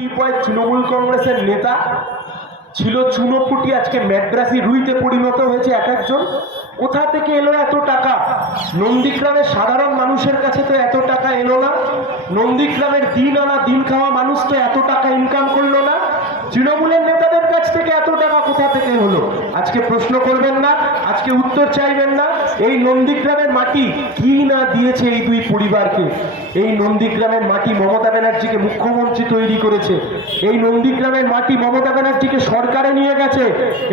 কতিপয় তৃণমূল কংগ্রেসের নেতা ছিল চুনোপুটি, আজকে ম্যাড্রাসি রুইতে পরিণত হয়েছে এক একজন। কোথা থেকে এলো এত টাকা? নন্দীগ্রামের সাধারণ মানুষের কাছে তো এত টাকা এলো না। নন্দীগ্রামের দিন আনা, দিন খাওয়া মানুষ তো এত টাকা ইনকাম করল না। তৃণমূলের নেতাদের কাছ থেকে এত টাকা কোথা থেকে হলো? আজকে প্রশ্ন করবেন না, আজকে উত্তর চাইবেন না। এই নন্দীগ্রামের মাটি কি না দিয়েছে এই দুই পরিবারকে? এই নন্দীগ্রামের মাটি মমতা ব্যানার্জিকে মুখ্যমন্ত্রী তৈরি করেছে। এই নন্দীগ্রামের মাটি মমতা ব্যানার্জিকে সরকারে নিয়ে গেছে।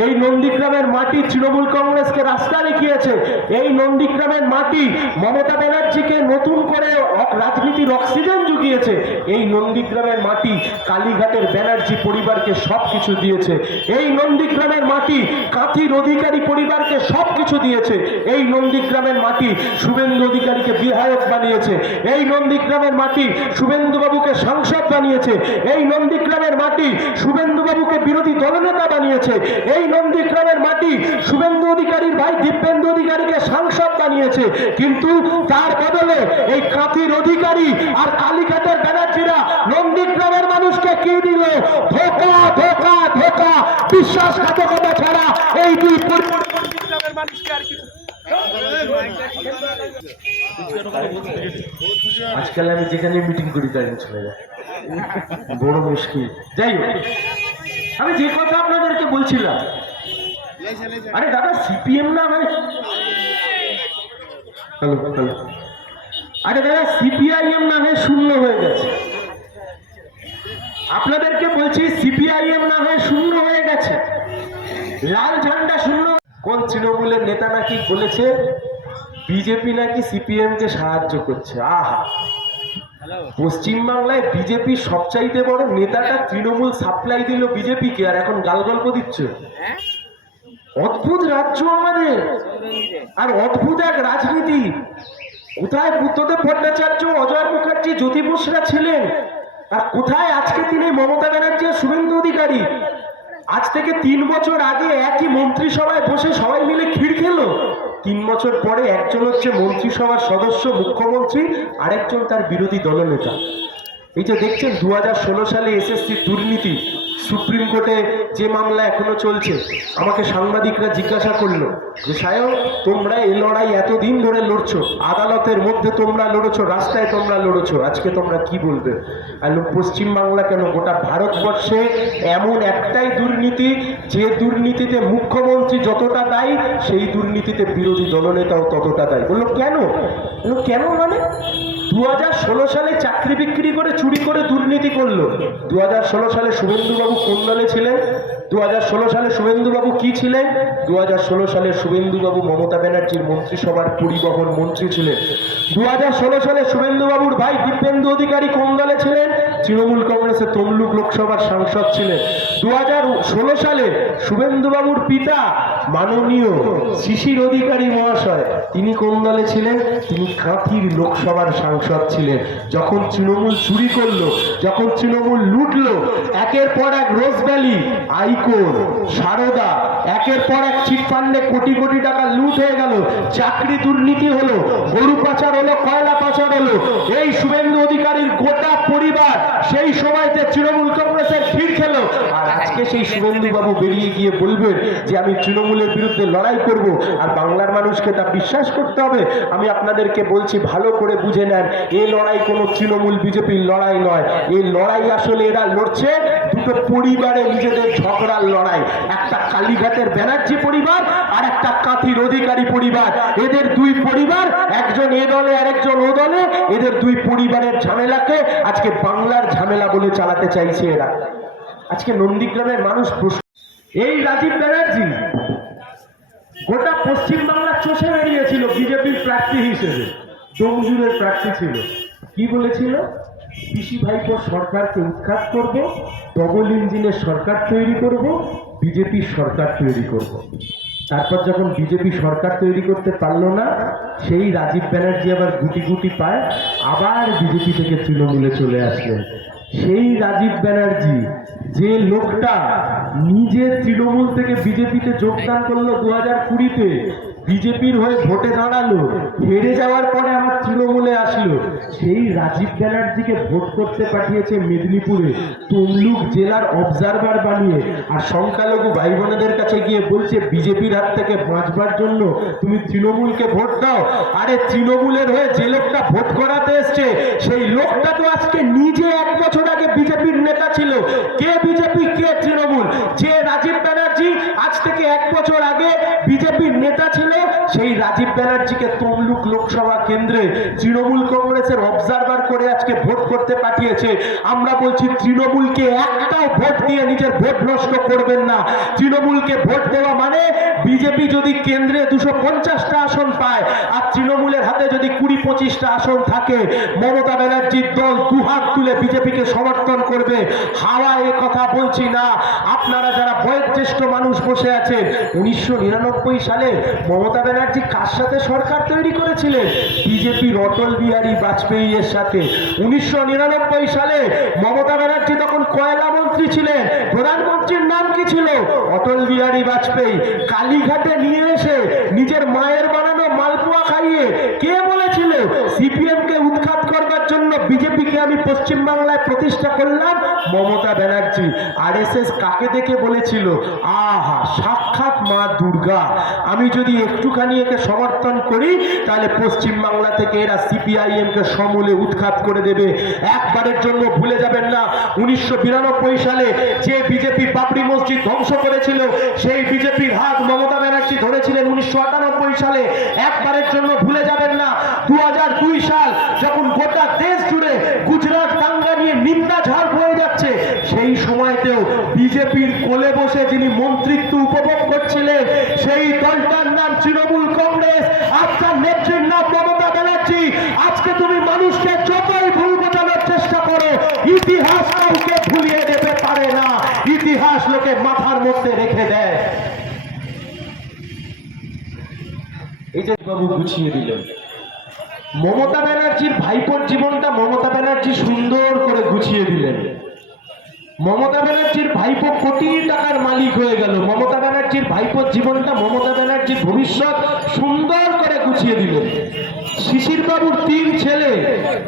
এই নন্দীগ্রামের মাটি তৃণমূল কংগ্রেসকে রাস্তা দেখিয়েছে। এই নন্দীগ্রামের মাটি মমতা ব্যানার্জিকে নতুন করে রাজনীতির অক্সিজেন জুগিয়েছে। এই নন্দীগ্রামের মাটি কালীঘাটের ব্যানার্জি পরিবারকে সব কিছু দিয়েছে। এই নন্দীগ্রামের মাটি কাঁথির অধিকারী পরিবারকে সব কিছু দিয়েছে। এই নন্দীগ্রামের মাটি শুভেন্দু অধিকারীকে বিধায়ক বানিয়েছে। এই নন্দীগ্রামের মাটি শুভেন্দুবাবুকে সাংসদ বানিয়েছে। এই নন্দীগ্রামের মাটি শুভেন্দুবাবুকে বিরোধী দলনেতা বানিয়েছে। এই নন্দীগ্রামের মাটি শুভেন্দু অধিকারীর ভাই দিব্যেন্দু অধিকারীকে সাংসদ বানিয়েছে। কিন্তু তার বদলে এই কাঁথির অধিকারী আর কালীঘাটের ব্যানার্জিরা নন্দীগ্রামের মানুষকে কি দিল? ধোকা ধোকা ধোকা। বিশ্বাসঘাতকতা ছাড়া এই দুই পরিবার নন্দীগ্রামের মানুষকে আর কিছু আজকাল আমি যেখানে মিটিং করি কারেন্ট চলে বড় মুশকিল। যাই হোক, আমি যে কথা আপনাদেরকে বলছিলাম, আরে দাদা সিপিএম না ভাই? Hello hello. আরে দাদা সিপিআইএম না হয়ে শূন্য হয়ে গেছে। আপনাদেরকে বলছি সিপিআইএম না হয়ে শূন্য হয়ে গেছে। লাল ঝান্ডা শূন্য কোন তৃণমূলের নেতা নাকি বলেছে বিজেপি নাকি সিপিএম কে সাহায্য করছে। আহা! পশ্চিমবাংলায় বিজেপি সবচাইতে বড় নেতাটা তৃণমূল সাপ্লাই দিল বিজেপিকে আর এখন গাল গল্প দিচ্ছে। অদ্ভুত রাজ্য আমাদের। আর অদ্ভুত এক রাজনীতি। কোথায় বুদ্ধদেব ভট্টাচার্য অজয় মুখার্জি জ্যোতি ছিলেন? আর কোথায় আজকে তিনি মমতা ব্যানার্জি আর শুভেন্দু অধিকারী? আজ থেকে তিন বছর আগে একই মন্ত্রিসভায় বসে সবাই মিলে ক্ষীর খেলো। তিন বছর পরে একজন হচ্ছে মন্ত্রিসভার সদস্য, মুখ্যমন্ত্রী, আরেকজন তার বিরোধী দলনেতা। এই যে দেখছেন দু হাজার ষোলো সালে এসএসসি দুর্নীতি সুপ্রিম কোর্টে যে মামলা এখনও চলছে, আমাকে সাংবাদিকরা জিজ্ঞাসা করল, যে সায়ক তোমরা এই লড়াই এতদিন ধরে লড়ছো, আদালতের মধ্যে তোমরা লড়েছো, রাস্তায় তোমরা লড়েছো, আজকে তোমরা কি বলবে? আর পশ্চিম বাংলা কেন, গোটা ভারতবর্ষে এমন একটাই দুর্নীতি, যে দুর্নীতিতে মুখ্যমন্ত্রী যতটা দায়ী, সেই দুর্নীতিতে বিরোধী দলনেতাও ততটা দায়ী। বলল, কেন? কেন মানে? দু হাজার ষোলো সালে চাকরি বিক্রি করে চুরি করে দুর্নীতি করল। দু হাজার ষোলো সালে শুভেন্দুবাবু কোন দলে ছিলেন? দু হাজার ষোলো সালে শুভেন্দুবাবু কি ছিলেন? দু হাজার ষোলো সালে শুভেন্দুবাবু মমতা ব্যানার্জির মন্ত্রিসভার পরিবহন মন্ত্রী ছিলেন। দু হাজার ষোলো সালে শুভেন্দুবাবুর ভাই দিব্যেন্দু অধিকারী কোন দলে ছিলেন। তৃণমূল কংগ্রেসের তমলুক লোকসভার সাংসদ ছিলেন। দু সালে শুভেন্দুবাবুর পিতা মাননীয় শিশির অধিকারী মহাশয়, তিনি কোন দলে ছিলেন? তিনি কাঁথির লোকসভার সাংসদ ছিলেন। যখন তৃণমূল চুরি করল, যখন তৃণমূল লুটলো, একের পর এক রোজ ভ্যালি আইকোন সারদা, একের পর এক চিটফান্ডে কোটি কোটি টাকা লুট হয়ে গেল, চাকরি দুর্নীতি হলো, গরু পাচার হলো, কয়লা পাচার হলো, এই শুভেন্দু অধিকারীর গোটা সেই সময়তে তৃণমূল কংগ্রেসের ফির খেল। আর আজকে সেই বাবু বেরিয়ে গিয়ে বলবেন যে, আমি তৃণমূলের বিরুদ্ধে লড়াই করব আর বাংলার মানুষকে তা বিশ্বাস করতে হবে। আমি আপনাদেরকে বলছি, ভালো করে বুঝে নেন। এই লড়াই কোনো তৃণমূল বিজেপির লড়াই নয়। এই লড়াই আসলে এরা লড়ছে দুটো পরিবারে নিজেদের ঝগড়ার লড়াই। একটা কালীঘাটের ব্যানার্জি পরিবার আর একটা কাঁথির অধিকারী পরিবার। এদের দুই পরিবার, একজন এ দলে আর একজন ও দলে, এদের দুই পরিবারের ঝামেলাকে আজকে বাংলার ঝামেলা বলে চালাতে চাইছে এরা। আজকে নন্দীগ্রামের মানুষ এই রাজীব ব্যানার্জি গোটা পশ্চিম বাংলা চষে বেরিয়েছিল, বিজেপির প্রার্থী হিসেবে। ডোমজুরের প্রার্থী ছিল। কি বলেছিল? পিসি ভাইপো সরকারকে উৎখাত করব, ডবল ইঞ্জিনের সরকার তৈরি করব, বিজেপি সরকার তৈরি করব। তারপর যখন বিজেপি সরকার তৈরি করতে পারল না, সেই রাজীব ব্যানার্জি আবার গুটি গুটি পায়, আবার বিজেপি থেকে তৃণমূলে চলে আসলেন। সেই রাজীব ব্যানার্জি, যে লোকটা নিজে তৃণমূল থেকে বিজেপিতে যোগদান করল দু হাজার কুড়িতে বিজেপির হয়ে ভোটে দাঁড়াল, হেরে যাওয়ার পরে আমার তৃণমূলে আসলো। সেই রাজীব ব্যানার্জিকে ভোট করতে পাঠিয়েছে মেদিনীপুরে, তমলুক জেলার অবজারভার বানিয়ে। আর সংখ্যালঘু ভাই বোনেদের কাছে গিয়ে বলছে, বিজেপির হাত থেকে বাঁচবার জন্য তুমি তৃণমূলকে ভোট দাও। আরে তৃণমূলের হয়ে যে লোকটা ভোট করাতে এসছে, সেই লোকটা তো আজকে নিজে এক বছর আগে রাজীব ব্যানার্জিকে তমলুক লোকসভা কেন্দ্রে তৃণমূল কংগ্রেসের অবজারভার করে আজকে ভোট করতে পাঠিয়েছে। আমরা বলছি, তৃণমূলকে একটাও ভোট দিয়ে নিজের ভোট নষ্ট করবেন না। তৃণমূলকে ভোট দেওয়া মানে বিজেপি যদি কেন্দ্রে দুশো পঞ্চাশটা আসন পায়, আর তৃণমূলের হাতে যদি কুড়ি পঁচিশটা আসন থাকে, মমতা ব্যানার্জির দল দুহাত তুলে বিজেপিকে সমর্থন করবে। হাওয়া এ কথা বলছি না। আপনারা যারা বয়োজ্যেষ্ঠ মানুষ বসে আছেন, উনিশশো নিরানব্বই সালে মমতা ব্যানার্জি কার সাথে সরকার তৈরি করেছিলেন। বিজেপির অটল বিহারী বাজপেয়ী এর সাথে। উনিশশো নিরানব্বই সালে মমতা ব্যানার্জি তখন কয়লা মন্ত্রী ছিলেন। প্রধানমন্ত্রীর নাম কি ছিল? অটল বিহারী বাজপেয়ী। কালীঘাটে নিয়ে এসে নিজের মায়ের বানানো মালপোয়া খাইয়ে কে বলেছিল সিপিএম কে উৎখাত করবার জন্য বিজেপিকে আমি পশ্চিমবাংলায় প্রতিষ্ঠা করলাম? মমতা ব্যানার্জি। আরএসএস কাকে দেখে বলেছিল? আহা সাক্ষাৎ মা দুর্গা। আমি যদি একটুখানি একে সমর্থন করি, তাহলে পশ্চিমবাংলা থেকে এরা সিপিআইএম কে সমূলে উৎখাত করে দেবে। একবারের জন্য ভুলে যাবেন না, উনিশশো বিরানব্বই সালে যে বিজেপি বাবরি মসজিদ ধ্বংস করেছিল, সেই বিজেপির হাত মমতা ব্যানার্জি ধরেছিলেন উনিশশো আটানব্বই সালে। একবারের জন্য ভুলে যাবেন না, দু হাজার দুই সাল যখন গোটা দেশ জুড়ে গুজরাট দাঙ্গা নিয়ে নিন্দা ঝড় হয়ে যাচ্ছে সেই সময়তেও বিজেপির কোলে বসে যিনি মন্ত্রিত্ব উপভোগ করছিলেন, সেই দলটার নাম তৃণমূল কংগ্রেস। আপনার নেত্রীর নাম মমতা ব্যানার্জি। আজকে তুমি মানুষকে যতই ভুল বোঝানোর চেষ্টা করো, ইতিহাস কাউকে ভুলিয়ে যেতে পারে না। ইতিহাস লোকে মাথার মধ্যে রেখে দেয়। এই যে বাবু গুছিয়ে দিলেন। মমতা ব্যানার্জির ভাইপোর জীবনটা মমতা ব্যানার্জি সুন্দর করে গুছিয়ে দিলেন। মমতা ব্যানার্জির ভাইপো কোটি টাকার মালিক হয়ে গেল। মমতা ব্যানার্জির ভাইপোর জীবনটা মমতা ব্যানার্জির ভবিষ্যৎ সুন্দর করে গুছিয়ে দিলেন। শিশির বাবুর তিন ছেলে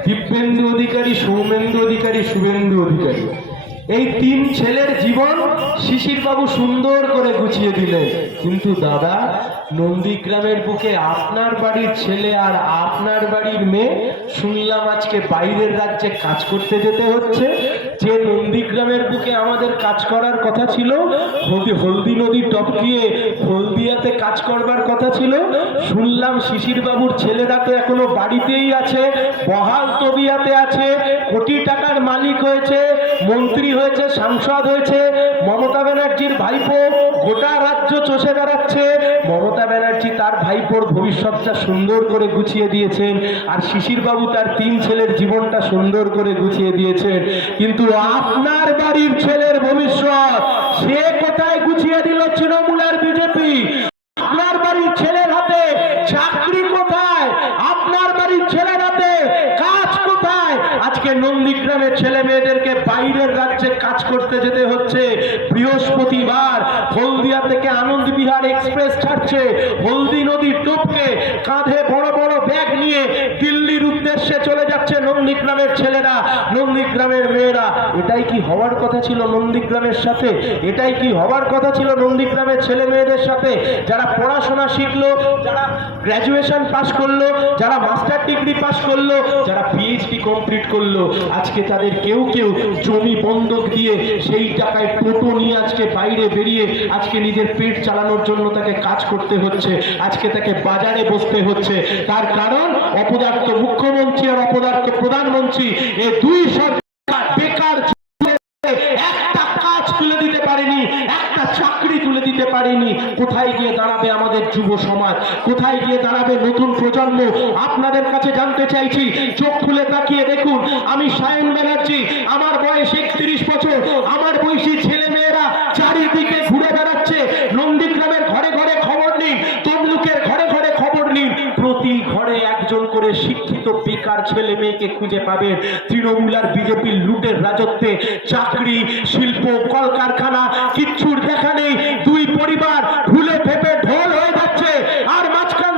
দিব্যেন্দু অধিকারী, সৌমেন্দু অধিকারী, শুভেন্দু অধিকারী। এই তিন ছেলের জীবন শিশির বাবু সুন্দর করে গুছিয়ে দিলেন। কিন্তু দাদা, নন্দীগ্রামের বুকে আপনার বাড়ির ছেলে আর আপনার বাড়ির মেয়ে, শুনলাম আজকে বাইরের রাজ্যে কাজ করতে যেতে হচ্ছে। যে নন্দীগ্রামের বুকে আমাদের কাজ করার কথা ছিল, হলদি হলদি নদী টপকিয়ে হলদিয়াতে কাজ করবার কথা ছিল। শুনলাম শিশির বাবুর ছেলেরা তো এখনও বাড়িতেই আছে, বহাল তবিয়াতে আছে কোটি টাকার মালিক হয়েছে, মন্ত্রী হয়েছে, সাংসদ হয়েছে, মমতা ব্যানার্জির ভাইপো গোটা রাজ্য চষে বেড়াচ্ছে। মমতা ব্যানার্জি তার ভাইপোর ভবিষ্যৎটা সুন্দর করে গুছিয়ে দিয়েছেন আর শিশির বাবু তার তিন ছেলের জীবনটা সুন্দর করে গুছিয়ে দিয়েছেন। কিন্তু আপনার বাড়ির ছেলের ভবিষ্যৎ, সে কোথায় গুছিয়ে দিল তৃণমূলের বিজেপি আপনার বাড়ির ছেলের হাতে চাকরি কোথায় আপনার বাড়ির ছেলের হাতে কাজ কোথায় আজকে নন্দীগ্রামের ছেলে মেয়েদেরকে বাইরের রাজ্যে কাজ করতে যেতে হচ্ছে। বৃহস্পতিবার হলদিয়া থেকে আনন্দ বিহার এক্সপ্রেস ছাড়ছে। হলদি নদীর টোপকে কাঁধে বড় বড় ব্যাগ নিয়ে দিল্লির উদ্দেশ্যে চলে যাচ্ছে নন্দীগ্রামের ছেলেরা, নন্দীগ্রামের মেয়েরা। এটাই কি হওয়ার কথা ছিল নন্দীগ্রামের সাথে? এটাই কি হওয়ার কথা ছিল নন্দীগ্রামের ছেলে মেয়েদের সাথে? যারা পড়াশোনা শিখলো, যারা গ্র্যাজুয়েশন পাশ করল, যারা মাস্টার ডিগ্রি পাস করল, যারা পিএইচডি কমপ্লিট করল, আজকে তাদের কেউ কেউ জমি বন্ধক দিয়ে সেই টাকায় টোটো নিয়ে আজকে বাইরে বেরিয়ে আজকে নিজের পেট চালানোর জন্য তাকে কাজ করতে হচ্ছে, আজকে তাকে বাজারে বসতে হচ্ছে। তার কারণ অপদার্থ মুখ্যমন্ত্রী আর অপদার্থ প্রধানমন্ত্রী, এ দুই সরকার বেকার একটা কাজ তুলে দিতে পারেনি একটা চাকরি তুলে দিতে পারেনি কোথায় গিয়ে দাঁড়াবে আমাদের যুব সমাজ? কোথায় গিয়ে দাঁড়াবে নতুন প্রজন্ম? আপনাদের কাছে জানতে চাইছি, চোখ খুলে তাকিয়ে দেখুন। আমি সায়ন ব্যানার্জি, আমার বয়স একত্রিশ বছর, আমার বয়সী ছেলে মেয়েরা চারিদিকে ঘুরে বেড়াচ্ছে নন্দীগ্রামের ঘরে ঘরে খবর নিন তমলুকের ঘরে ঘরে খবর নিন প্রতি ঘরে একজন করে শিক্ষিত বেকার ছেলে মেয়েকে খুঁজে পাবেন তৃণমূল আর বিজেপির লুটের রাজত্বে চাকরি, শিল্প, কলকারখানা, কিচ্ছুর দেখা নেই। দুই পরিবার ভুলে ফেপে ঢোল হয়ে যাচ্ছে আর মাঝখানে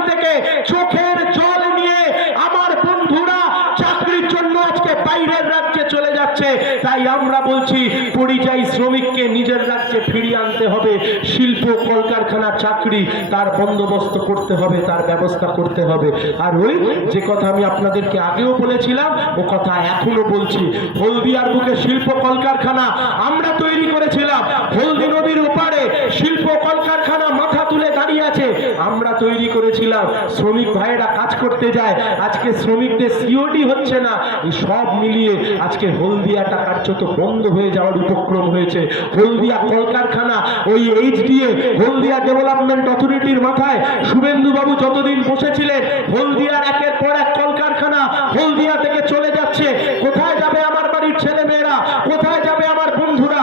পরিযায়ী শ্রমিককে নিজের রাজ্যে ফিরিয়ে আনতে হবে। শিল্প, কলকারখানা, চাকরি, তার বন্দোবস্ত করতে হবে, তার ব্যবস্থা করতে হবে। আর ওই যে কথা আমি আপনাদেরকে আগেও বলেছিলাম, ও কথা এখনও বলছি। হলদিয়ার বুকে শিল্প, কলকারখানা আমরা তৈরি করেছিলাম। হলদি নদীর ওপারে শিল্প, কলকারখানা মাথা তুলে দাঁড়িয়ে আছে আমরা করেছিলাম শ্রমিক ভাইয়েরা কাজ করতে যায়, আজকে শ্রমিকদের সিওডি হচ্ছে না সব মিলিয়ে আজকে হলদিয়াটা কার্যত বন্ধ হয়ে যাওয়ার উপক্রম হয়েছে। হলদিয়া কলকারখানা, ওই এইচডিএ হলদিয়া ডেভেলপমেন্ট অথরিটির মাথায় শুভেন্দুবাবু যতদিন বসেছিলেন, হলদিয়ার একের পর এক কলকারখানা হলদিয়া থেকে চলে যাচ্ছে কোথায় যাবে আমার বাড়ির ছেলে মেয়েরা কোথায় যাবে আমার বন্ধুরা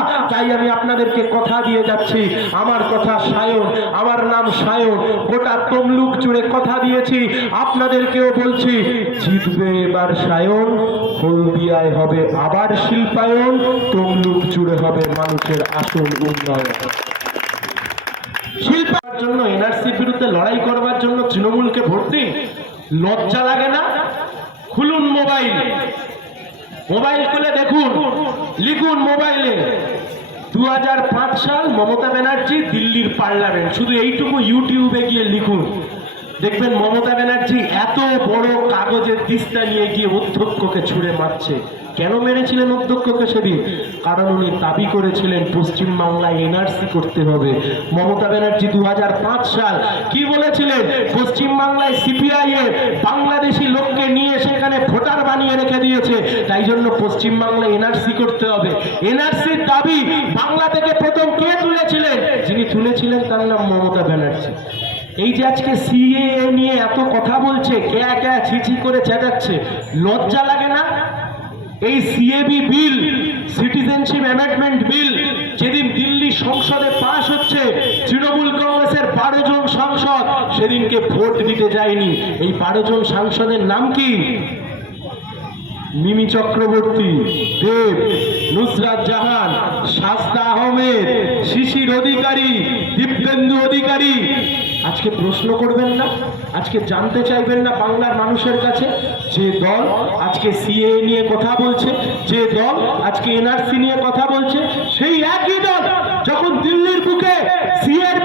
আমি আপনাদেরকে কথা দিয়ে যাচ্ছি। আমার কথা সায়ন, আমার নাম সায়ন। গোটা তমলুক জুড়ে কথা দিয়েছি। আপনাদেরকেও বলছি, জিতবে এবার সায়ন, হলদিয়ায় হবে আবার শিল্পায়ন, তমলুক জুড়ে হবে মানুষের আসল উন্নয়ন। শিল্পের জন্য, এনআরসির বিরুদ্ধে লড়াই করবার জন্য তৃণমূলকে ভোট দিন লজ্জা লাগে না? খুলুন মোবাইল। মোবাইল খুলে দেখুন। লিখুন মোবাইলে। দু হাজার পাঁচ সাল মমতা ব্যানার্জি দিল্লির পার্লামেন্ট। শুধু এইটুকু ইউটিউবে গিয়ে লিখুন। দেখবেন মমতা ব্যানার্জি এত বড় কাগজের তিস্তা নিয়ে গিয়ে অধ্যক্ষকে ছুঁড়ে মারছে। কেন মেরেছিলেন অধ্যক্ষকে সেদিন? কারণ উনি দাবি করেছিলেন পশ্চিমবাংলায় এনআরসি করতে হবে। মমতা ব্যানার্জি দু হাজার পাঁচ সাল কি বলেছিলেন? পশ্চিমবাংলায় সিপিআই এর বাংলাদেশি লোককে নিয়ে সেখানে ভোটার বানিয়ে রেখে দিয়েছে। তাই জন্য পশ্চিমবাংলায় এনআরসি করতে হবে। এনআরসির দাবি বাংলা থেকে প্রথম কে তুলেছিলেন? যিনি তুলেছিলেন তার নাম মমতা ব্যানার্জি। এই যে আজকে সিএ নিয়ে এত কথা বলছে ক্যা ক্যা ছিছি করে চেঁচাচ্ছে, লজ্জা লাগে না? এই CAB bill citizenship amendment bill, যেদিন দিল্লি সংসদে পাশ হচ্ছে, তৃণমূল কংগ্রেসের বারো জন সাংসদ, সেদিনকে ভোট দিতে যায়নি। এই বারো জন সাংসদের নাম কি? মিমি চক্রবর্তী, দেব, নুসরাত জাহান, শাস্তা আহমেদ, শিশির অধিকারী দিব্যেন্দু অধিকারী আজকে প্রশ্ন করবেন না, আজকে জানতে চাইবেন না বাংলার মানুষের কাছে যে দল আজকে সিএ নিয়ে কথা বলছে, যে দল আজকে এনআরসি নিয়ে কথা বলছে, সেই একই দল যখন দিল্লির বুকে সিএর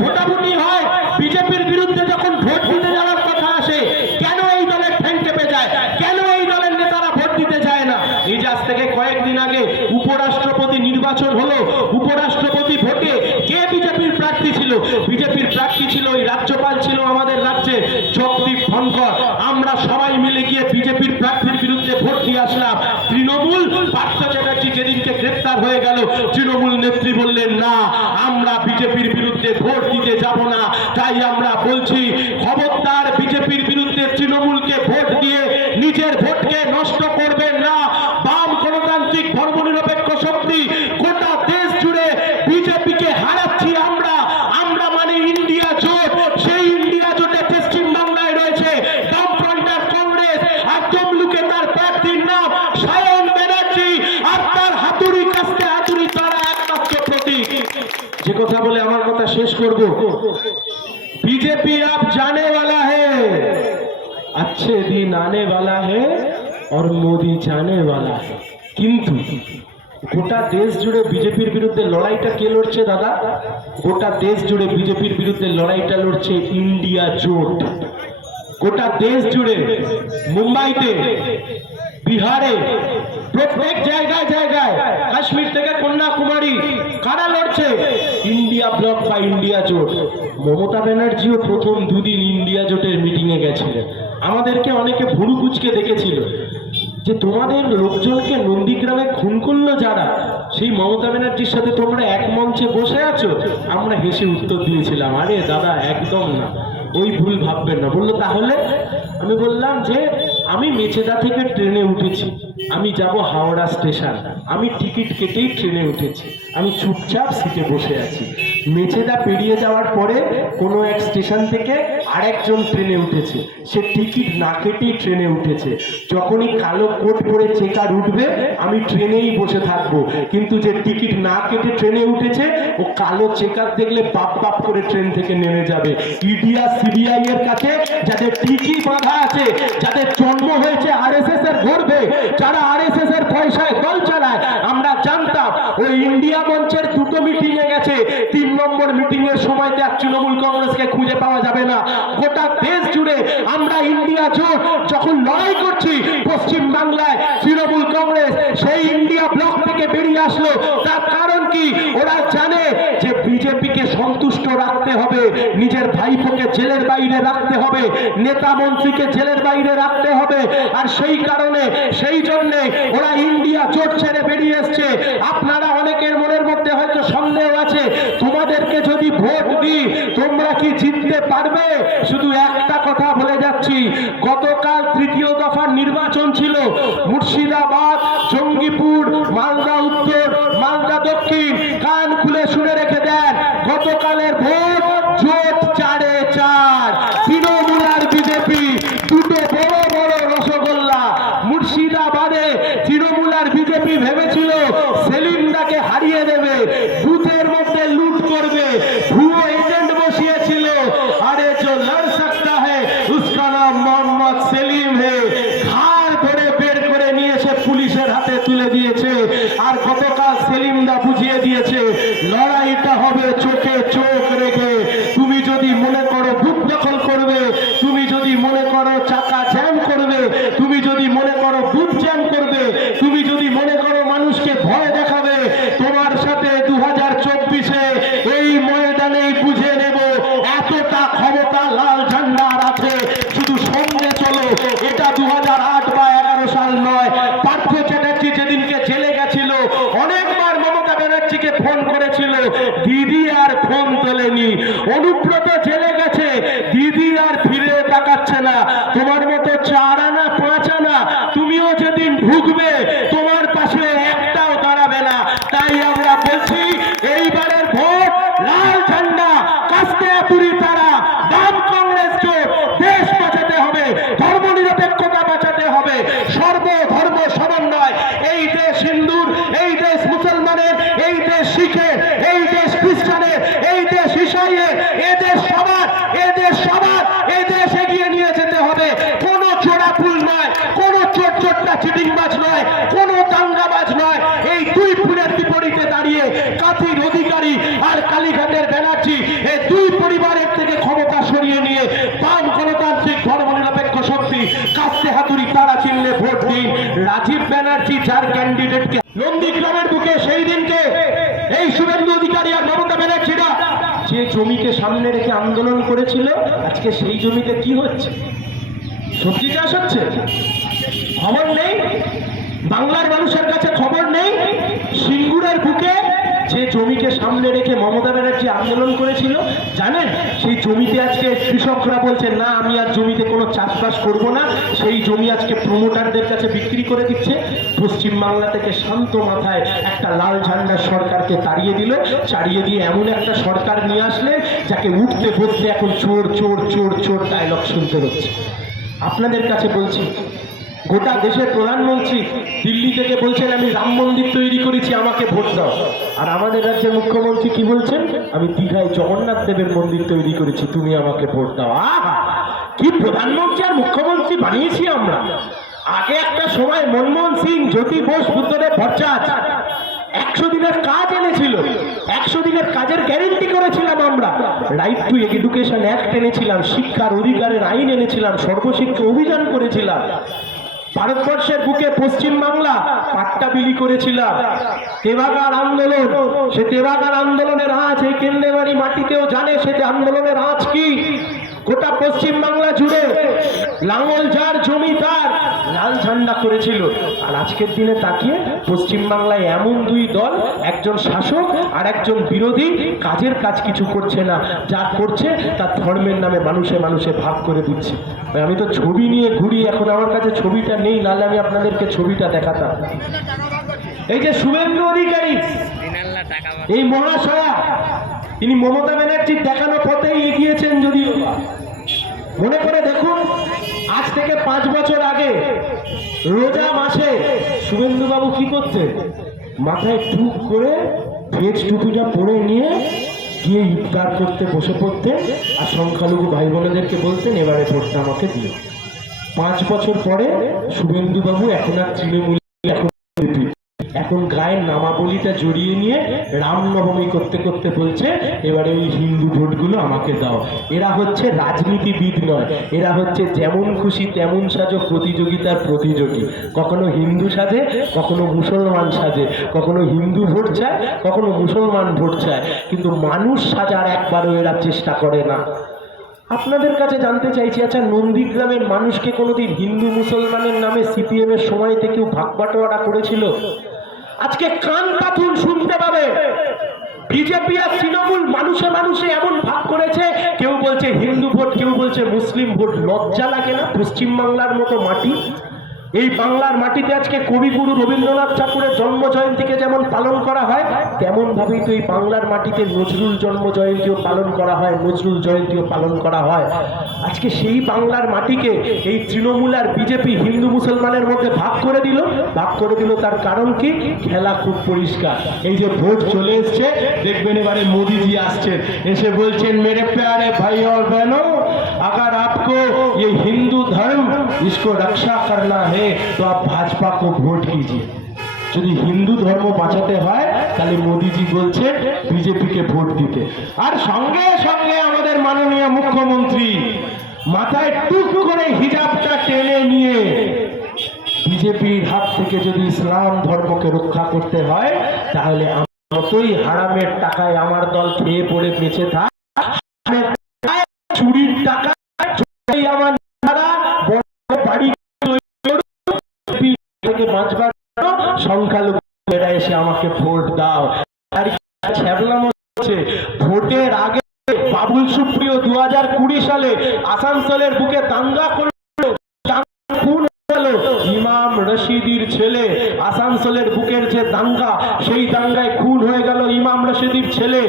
ভোটাভুটি হয় বিজেপির বিরুদ্ধে যখন ভোট দিতে যাওয়ার কথা আসে কেন এই দলের ঠ্যাং চেপে যায় কেন এই দলের নেতারা ভোট দিতে যায় না এই যে আজ থেকে কয়েকদিন আগে উপরাষ্ট্রপতি নির্বাচন হলো উপরাষ্ট্রপতি ভোটে কে বিজেপির প্রার্থী ছিল বিজেপির প্রার্থী ছিল ওই রাজ্যপাল ছিল আমাদের রাজ্যে জগদীপ ধনখড় আমরা সবাই মিলে গিয়ে বিজেপির প্রার্থীর বিরুদ্ধে ভোট দিয়ে আসলাম তৃণমূল পার্থ চ্যাটার্জি যেদিনকে গ্রেপ্তার হয়ে গেল তৃণমূল নেত্রী বললেন, না, আমরা বিজেপির বিরুদ্ধে ভোট দিতে যাব না। তাই আমরা বলছি, খবরদার বিজেপির বিরুদ্ধে তৃণমূলকে ভোট দিয়ে নিজের ভোটকে নষ্ট করবেন না। दिन आने वाला है और মোদি जाने वाला है কিন্তু গোটা দেশ জুড়ে বিজেপির বিরুদ্ধে লড়াইটা কে লড়ছে দাদা গোটা দেশ জুড়ে বিজেপির বিরুদ্ধে লড়াইটা লড়ছে ইন্ডিয়া জোট গোটা দেশ জুড়ে মুম্বাইতে বিহারে প্রত্যেক জায়গায় জায়গায় কাশ্মীর থেকে কন্যাকুমারী কারা লড়ছে ইন্ডিয়া ব্লক বা ইন্ডিয়া জোট মমতা ব্যানার্জিও প্রথম দুদিন ইন্ডিয়া জোটের মিটিংয়ে গেছিলেন আমাদেরকে অনেকে ভুরু কুচকে দেখেছিল যে তোমাদের লোকজনকে নন্দীগ্রামে খুন করল যারা, সেই মমতা ব্যানার্জির সাথে তোমরা এক মঞ্চে বসে আছো? আমরা হেসে উত্তর দিয়েছিলাম, আরে দাদা, একদম না। ওই ভুল ভাববেন না। বলল, তাহলে? আমি বললাম যে, আমি মেচেদা থেকে ট্রেনে উঠেছি। আমি যাব হাওড়া স্টেশন। আমি টিকিট কেটেই ট্রেনে উঠেছি। আমি চুপচাপ সিটে বসে আছি। মেচেদা পেরিয়ে যাওয়ার পরে কোনো এক স্টেশন থেকে আরেকজন ট্রেনে উঠেছে। সে টিকিট না কেটেই ট্রেনে উঠেছে। যখনই কালো কোট পরে চেকার উঠবে, আমি ট্রেনেই বসে থাকব। কিন্তু যে টিকিট না কেটে ট্রেনে উঠেছে, ও কালো চেকার দেখলে বাপ বাপ করে ট্রেন থেকে নেমে যাবে। ইডিয়া সিবিআই এর কাছে যাদের টিকি বাঁধা আছে, যাদের জন্ম হয়েছে আরএসএস এর গর্বে, যারা আরএসএস এর পয়সায় দল চালায়, আমরা জানতাম ওই ইন্ডিয়া মঞ্চের দুটো মিটিং এ গেছে। তিন নম্বর মিটিং এর সময় দেখ তৃণমূল কংগ্রেসকে খুঁজে পাওয়া যাবে না। গোটা দেশ জুড়ে আমরা ইন্ডিয়া জোট যখন লড়াই করছি, পশ্চিম বাংলায় তৃণমূল কংগ্রেস, সেই ইন্ডিয়া ব্লক থেকে বেরিয়ে আসলো। তার কারণ কি? ওরা জানে যে বিজেপিকে সন্তুষ্ট রাখতে হবে, নিজের ভাইপোকে জেলের বাইরে রাখতে হবে, নেতা মন্ত্রীকে জেলের বাইরে রাখতে হবে। আর সেই কারণে, সেই জন্যে ওরা ইন্ডিয়া জোট ছেড়ে বেরিয়ে এসছে। আপনারা অনেকের মনের মধ্যে হয়তো সন্দেহ আছে, তোমাদেরকে যদি ভোট দিই, তোমরা কি জিততে পারবে? শুধু একটা কথা বলে যাচ্ছি। গতকাল তৃতীয় দফার নির্বাচন ছিল। মুর্শিদাবাদ যার ক্যান্ডিডেটকে নন্দীগ্রামের বুকে সেই দিনকে এই শুভেন্দু অধিকারী আর মমতা ব্যানার্জিরা যে জমিকে সামনে রেখে আন্দোলন করেছিল, আজকে সেই জমিতে কি হচ্ছে? সবজি চাষ হচ্ছে? খবর নেই? বাংলার মানুষের কাছে খবর নেই? সিঙ্গুরের বুকে যে জমিকে সামনে রেখে মমতা ব্যানার্জি আন্দোলন করেছিল, জানেন? সেই জমিতে আজকে কৃষকরা বলছে, না, আমি আর জমিতে কোনো চাষবাস করব না। সেই জমি আজকে প্রমোটারদের কাছে বিক্রি করে দিচ্ছে। পশ্চিম বাংলা থেকে শান্ত মাথায় একটা লাল ঝান্ডার সরকারকে তাড়িয়ে দিল। চাড়িয়ে দিয়ে এমন একটা সরকার নিয়ে আসলে যাকে উঠতে বসতে এখন চোর চোর চোর চোর ডায়লগ শুনতে হচ্ছে। আপনাদের কাছে বলছি গোটা দেশের প্রধানমন্ত্রী দিল্লি থেকে বলছেন, আমি রাম মন্দির তৈরি করেছি, আমাকে ভোট দাও। আর আমাদের রাজ্যের মুখ্যমন্ত্রী কি বলছেন? আমি দীঘায় জগন্নাথ দেবের মন্দির তৈরি করেছি, তুমি আমাকে ভোট দাও। আহা! কি প্রধানমন্ত্রী আর মুখ্যমন্ত্রী বানিয়েছি আমরা? আগে একটা সময় মনমোহন সিং জ্যোতি বোস, বুদ্ধদেব ভট্টাচ একশো দিনের কাজ এনেছিল, একশো দিনের কাজের গ্যারেন্টি করেছিলাম আমরা। রাইট টু এডুকেশন অ্যাক্ট এনেছিলাম, শিক্ষার অধিকারের আইন এনেছিলাম, সর্বশিক্ষা অভিযান করেছিলাম। ভারতবর্ষের বুকে পশ্চিম বাংলা পাট্টা বিলি করেছিলাম। তেবাগার আন্দোলন, সে তেবাগার আন্দোলনের আজ এই কেন্দ্রেবাড়ি মাটিতেও জানে, সে আন্দোলনের আজ কি? গোটা পশ্চিম বাংলা জুড়ে লাঙ্গল যার জমি তার লাল ঝান্ডা করেছিল। আর আজকের দিনে তাকিয়ে পশ্চিম বাংলায় এমন দুই দল একজন শাসক আর একজন বিরোধী কাজের কাজ কিছু করছে না। যা করছে তার ধর্মের নামে মানুষে মানুষে ভাগ করে দিচ্ছে। আমি তো ছবি নিয়ে ঘুরি এখন আমার কাছে ছবিটা নেই নাহলে আমি আপনাদেরকে ছবিটা দেখাতাম। এই যে শুভেন্দু অধিকারী এই মহাশয়া তিনি মমতা ব্যানার্জির দেখানো বা। মনে করে দেখুন, আজ থেকে পাঁচ বছর আগে, রোজা মাসে শুভেন্দুবাবু কি করতে মাথায় টুক করে ভেজ টুপিটা পরে নিয়ে গিয়ে ইফতার করতে, বসে পড়তেন, আর সংখ্যালঘু ভাই বোনেদেরকে বলতেন, এবারে ভোটটা আমাকে দিও পাঁচ বছর পরে শুভেন্দুবাবু এখন আর তৃণমূল এখন। এখন গায়ের নামাবলিটা জড়িয়ে নিয়ে রামনবমী করতে করতে বলছে, এবারে ওই হিন্দু ভোটগুলো আমাকে দাও। এরা হচ্ছে রাজনীতিবিদ নয়, এরা হচ্ছে যেমন খুশি তেমন সাজো প্রতিযোগিতার প্রতিযোগী। কখনো হিন্দু সাজে, কখনো মুসলমান সাজে। কখনো হিন্দু ভোট চায়, কখনো মুসলমান ভোট চায়। কিন্তু মানুষ সাজার একবারও এরা চেষ্টা করে না। আপনাদের কাছে জানতে চাইছি আচ্ছা নন্দীগ্রামের মানুষকে কোনোদিন হিন্দু মুসলমানের নামে সিপিএমের সময় থেকেও ভাগ বাটোয়ারা করেছিল? আজকে কান পাথুন শুনতে পাবে। বিজেপি আর তৃণমূল মানুষে মানুষে এমন ভাগ করেছে, কেউ বলছে হিন্দু ভোট, কেউ বলছে মুসলিম ভোট, লজ্জা লাগে না পশ্চিমবাংলার মতো মাটি? এই বাংলার মাটিতে আজকে কবিগুরু রবীন্দ্রনাথ ঠাকুরের জন্ম জয়ন্তীকে যেমন পালন করা হয়, তেমনভাবেই তো এই বাংলার মাটিতে নজরুল জন্ম জয়ন্তীও পালন করা হয়, নজরুল জয়ন্তীও পালন করা হয়। আজকে সেই বাংলার মাটিকে এই তৃণমূল আর বিজেপি হিন্দু মুসলমানের মধ্যে ভাগ করে দিল। ভাগ করে দিল তার কারণ কি? খেলা খুব পরিষ্কার। এই যে ভোট চলে এসছে, দেখবেন এবারে মোদিজি আসছেন। এসে বলছেন, মেরে প্যারে ভাই আর বেনো अगर आपको ये हिंदू धर्म इसको रक्षा करना है तो आप भाजपा को वोट कीजिए যদি হিন্দু ধর্ম বাঁচাতে হয় তাহলে মোদিজি বলছে বিজেপিকে ভোট দিতে আর সঙ্গে সঙ্গে আমাদের মাননীয় মুখ্যমন্ত্রী মাথায় টুক করে হিজাবটা টেনে নিয়ে বিজেপির হাত থেকে যদি ইসলাম ধর্মকে রক্ষা করতে হয় তাহলে আমার মতোই হারামের টাকায় আমার দল খেয়ে পড়ে বেঁচে থাক জন্য এসে আমাকে ভোট দাও। হচ্ছে। ভোটের আগে বাবুল সুপ্রিয় দু হাজার কুড়ি সালে আসানসোলের বুকে দাঙ্গা করল দাঙ্গা খুন হয়ে গেল ইমাম রশিদির ছেলে, আসানসোলের বুকের যে দাঙ্গা, সেই দাঙ্গায় খুন হয়ে গেল ইমাম রশিদির ছেলে।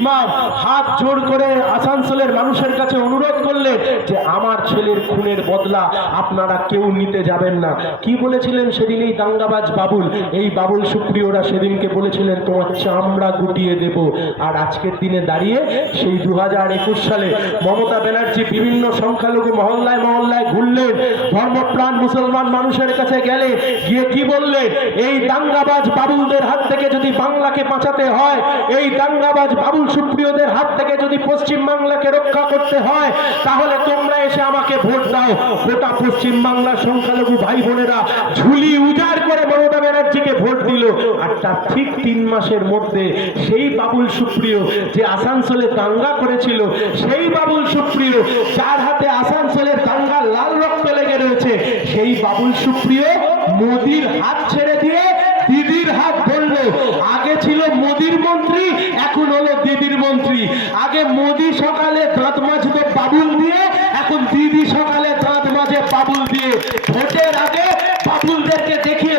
ইমাম হাত জোর করে আসানসোলের মানুষের কাছে অনুরোধ করলে যে আমার ছেলের খুনের বদলা আপনারা কেউ নিতে যাবেন না। কি বলেছিলেন সেদিন এই দাঙ্গাবাজ বাবুল? এই বাবুল সুপ্রিয়রা সেদিনকে বলেছিলেন, তোমার চামড়া গুটিয়ে দেব। আর আজকের দিনে দাঁড়িয়ে সেই দু হাজার একুশ সালে মমতা ব্যানার্জি বিভিন্ন সংখ্যালঘু মহল্লায় মহল্লায় ঘুরলেন। ধর্মপ্রাণ মুসলমান মানুষের কাছে গেলে গিয়ে কি বললেন এই দাঙ্গাবাজ বাবুলদের হাত থেকে যদি বাংলাকে বাঁচাতে হয়, এই দাঙ্গাবাজ বাবুল সুপ্রিয়দের হাত থেকে যদি পশ্চিম বাংলাকে রক্ষা করতে হয়, তাহলে তোমরা এসে আমাকে ভোট দাও। গোটা পশ্চিম বাংলার সংখ্যালঘু ভাই বোনেরা ঝুলি উজাড় করে মমতা ব্যানার্জিকে ভোট দিল। আর তার ঠিক তিন মাসের মধ্যে সেই বাবুল সুপ্রিয় যে আসানসোলে দাঙ্গা করেছিল, সেই বাবুল সুপ্রিয় যার হাতে আসানসোলের দাঙ্গা লাল রক্ত রয়েছে। সেই বাবুল সুপ্রিয় মোদির হাত ছেড়ে দিয়ে দিদির হাত ধরলো। আগে ছিল মোদির মন্ত্রী, এখন হলো দিদির মন্ত্রী। আগে মোদি সকালে দাঁত মাজত বাবুল দিয়ে, এখন দিদি সকালে দাঁত মাঝে বাবুল দিয়ে। ভোটের আগে বাবুলদেরকে দেখিয়ে